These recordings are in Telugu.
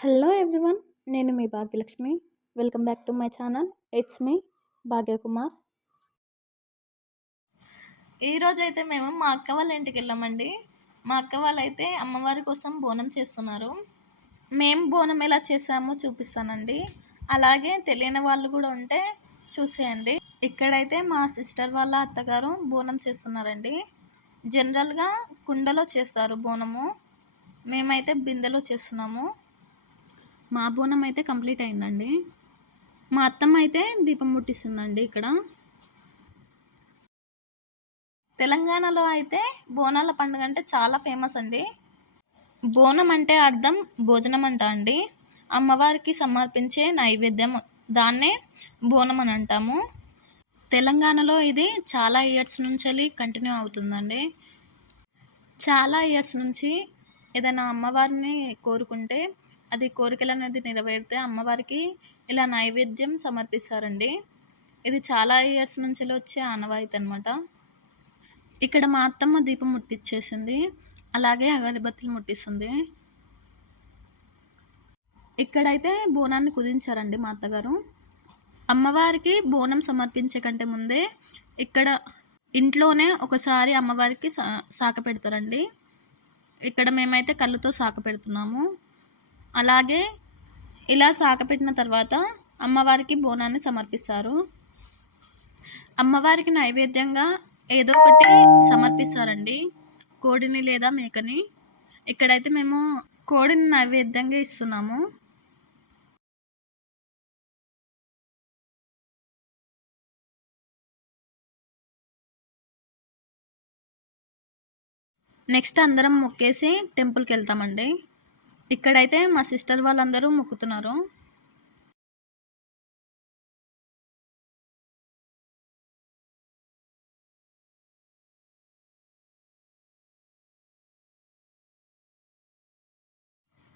హలో ఎవ్రీవన్, నేను మీ Bhagyalakshmi. Welcome back to my channel. It's me Bhagyakumar. ఈరోజైతే మేము మా అక్క వాళ్ళ ఇంటికి వెళ్ళామండి. మా అక్క వాళ్ళైతే అమ్మవారి కోసం బోనం చేస్తున్నారు. మేము బోనం ఎలా చేసామో చూపిస్తానండి. అలాగే తెలియని వాళ్ళు కూడా ఉంటే చూసేయండి. ఇక్కడైతే మా సిస్టర్ వాళ్ళ అత్తగారు బోనం చేస్తున్నారండి. జనరల్గా కుండలో చేస్తారు బోనము, మేమైతే బిందెలో చేస్తున్నాము. మా బోనం అయితే కంప్లీట్ అయిందండి. మా అత్తమ్మ అయితే దీపం ముట్టిస్తుందండి. ఇక్కడ తెలంగాణలో అయితే బోనాల పండుగ అంటే చాలా ఫేమస్ అండి. బోనం అంటే అర్థం భోజనం అంట అండి. అమ్మవారికి సమర్పించే నైవేద్యం, దాన్నే బోనం అని అంటాము. తెలంగాణలో ఇది చాలా ఇయర్స్ నుంచి కంటిన్యూ అవుతుందండి. చాలా ఇయర్స్ నుంచి ఏదైనా అమ్మవారిని కోరుకుంటే అది కోరికలు అనేది నెరవేరితే అమ్మవారికి ఇలా నైవేద్యం సమర్పిస్తారండి. ఇది చాలా ఇయర్స్ నుంచి వచ్చే ఆనవాయితీ అనమాట. ఇక్కడ మా అత్తమ్మ దీపం ముట్టించేసింది, అలాగే అగరబత్తులు ముట్టిస్తుంది. ఇక్కడైతే బోనాన్ని కుదించారండి మా అత్తగారు. అమ్మవారికి బోనం సమర్పించే కంటే ముందే ఇక్కడ ఇంట్లోనే ఒకసారి అమ్మవారికి సాక పెడతారండి. ఇక్కడ మేమైతే కళ్ళుతో సాక పెడుతున్నాము. అలాగే ఇలా సాక పెట్టిన తర్వాత అమ్మవారికి బోనాన్ని సమర్పిస్తారు. అమ్మవారికి నైవేద్యంగా ఏదో ఒకటి సమర్పిస్తారండి, కోడిని లేదా మేకని. ఇక్కడైతే మేము కోడిని నైవేద్యంగా ఇస్తున్నాము. నెక్స్ట్ అందరం మొక్కేసి టెంపుల్కి వెళ్తామండి. ఇక్కడైతే మా సిస్టర్ వాళ్ళందరూ మొక్కుతున్నారు.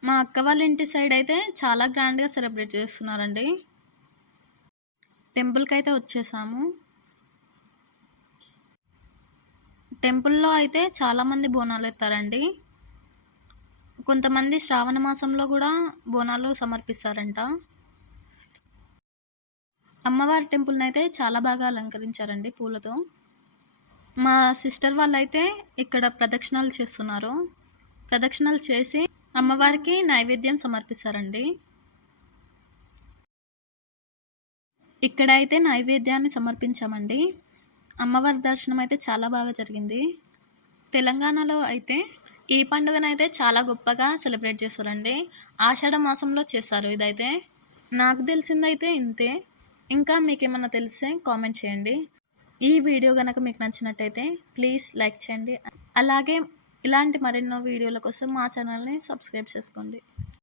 మా అక్క వాళ్ళ ఇంటి సైడ్ అయితే చాలా గ్రాండ్గా సెలబ్రేట్ చేస్తున్నారండి. టెంపుల్కి అయితే వచ్చేసాము. టెంపుల్లో అయితే చాలామంది బోనాలు ఎత్తారండి. కొంతమంది శ్రావణ మాసంలో కూడా బోనాలు సమర్పిస్తారంట. అమ్మవారి టెంపుల్ని అయితే చాలా బాగా అలంకరించారండి పూలతో. మా సిస్టర్ వాళ్ళైతే ఇక్కడ ప్రదక్షిణాలు చేస్తున్నారు. ప్రదక్షిణాలు చేసి అమ్మవారికి నైవేద్యం సమర్పిస్తారండి. ఇక్కడ అయితే నైవేద్యాన్ని సమర్పించామండి. అమ్మవారి దర్శనం అయితే చాలా బాగా జరిగింది. తెలంగాణలో అయితే ఈ పండుగనైతే చాలా గొప్పగా సెలబ్రేట్ చేస్తారండి. ఆషాఢ మాసంలో చేస్తారు. ఇదైతే నాకు తెలిసిందైతే ఇంతే. ఇంకా మీకు ఏమన్నా తెలిస్తే కామెంట్ చేయండి. ఈ వీడియో కనుక మీకు నచ్చినట్టయితే ప్లీజ్ లైక్ చేయండి. అలాగే ఇలాంటి మరెన్నో వీడియోల కోసం మా ఛానల్ని సబ్స్క్రైబ్ చేసుకోండి.